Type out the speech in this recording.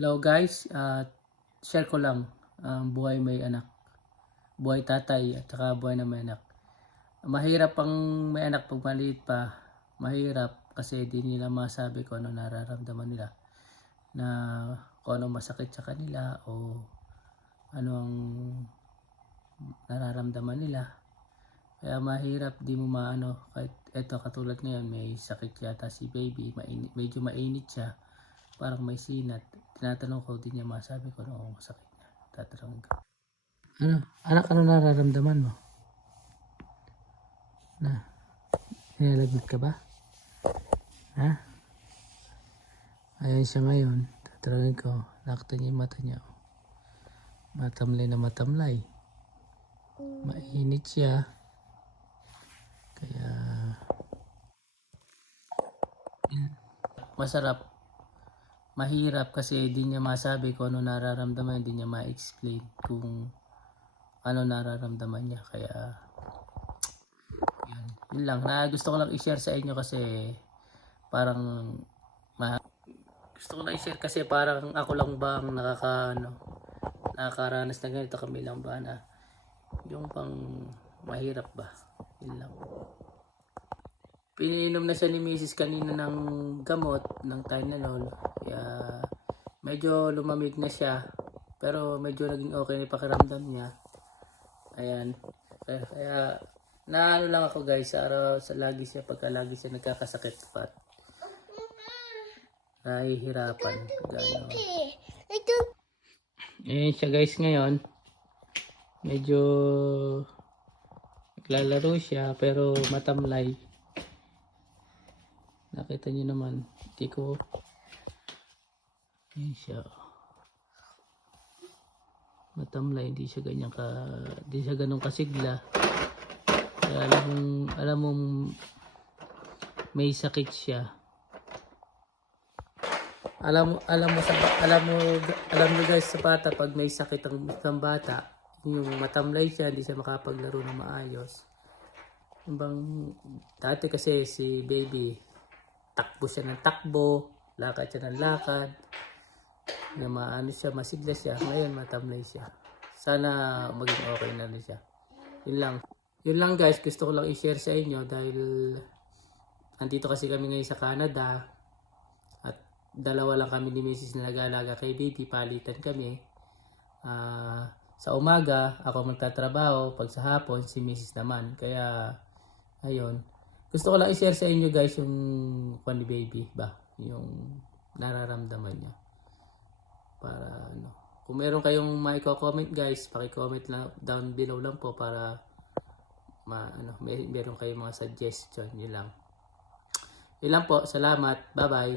Hello guys, share ko lang ang buhay may anak, buhay tatay at saka buhay na may anak. Mahirap ang may anak pag maliit pa, mahirap kasi di nila masabi kung ano nararamdaman nila, na kung ano masakit sa kanila o ano ang nararamdaman nila. Kaya mahirap, di mo maano, kahit eto katulad ngayon may sakit yata si baby, medyo mainit siya, parang may sinat. Tinatanong ko, di niya masabi ko ano masakit niya. Tatanungin ko. Anak, ano nararamdaman mo? Na, nilalaglag ka ba? Ha? Ayan siya ngayon. Tatanungin ko, nakita niya yung mata niya. Matamlay na matamlay. Mainit siya. Kaya, masarap. Mahirap kasi di niya masabi kung ano nararamdaman, di niya ma-explain kung ano nararamdaman niya. Kaya yun lang na gusto ko lang i-share sa inyo kasi parang gusto ko lang i-share kasi parang ako lang ba ang nakakaranas na ganito, kami lang ba na yung pang mahirap ba. Yun lang. Piniinom na siya ni Mrs. kanina ng gamot ng Tylenol. Kaya medyo lumamig na siya. Pero medyo naging okay na pakiramdam niya. Ayan. Kaya naano lang ako guys, araw sa lagi siya, pagka lagi siya nagkakasakit pa. Nahihirapan. Gano'n. Ayan siya guys ngayon. Medyo naglalaro siya pero matamlay. Nakita niyo naman, hindi ko, ayan siya, matamlay, hindi siya ganun kasigla. Kaya alam mong may sakit siya. Alam mo guys, sa bata pag may sakit ang isang bata, yung matamlay siya, hindi siya makapaglaro ng maayos. Yung bang dati kasi si baby, takbo siya ng takbo, lakad siya ng lakad, na maano siya, masigla siya. Ngayon matamlay siya. Sana maging okay na rin siya. Yun lang guys, gusto ko lang i-share sa inyo dahil andito kasi kami ngayon sa Canada at dalawa lang kami ni Mrs. na nag-aalaga kay baby, palitan kami. Sa umaga ako magtatrabaho, pag sa hapon si Mrs. naman. Kaya ayun, gusto ko lang i-share sa inyo guys yung funny baby ba, yung nararamdaman niya. Para ano, kung meron kayong maiko-comment guys, paki-comment lang down below lang po para meron kayong mga suggestion. Yun lang po, salamat, bye bye.